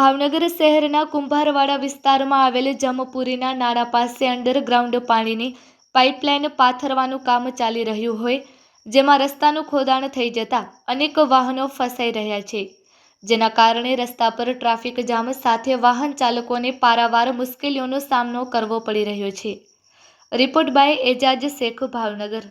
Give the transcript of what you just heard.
ભાવનગર શહેરના કુંભારવાડા વિસ્તારમાં આવેલ જમપુરીના નાળા પાસે અંડરગ્રાઉન્ડ પાણીની પાઇપલાઇન પાથરવાનું કામ ચાલી રહ્યું હોય, જેમાં રસ્તાનું ખોદાણ થઈ જતા અનેક વાહનો ફસાઈ રહ્યા છે. જેના કારણે રસ્તા પર ટ્રાફિક જામ સાથે વાહન ચાલકોને પારાવાર મુશ્કેલીઓનો સામનો કરવો પડી રહ્યો છે. Report by Ejaz Shaikh, Bhavnagar.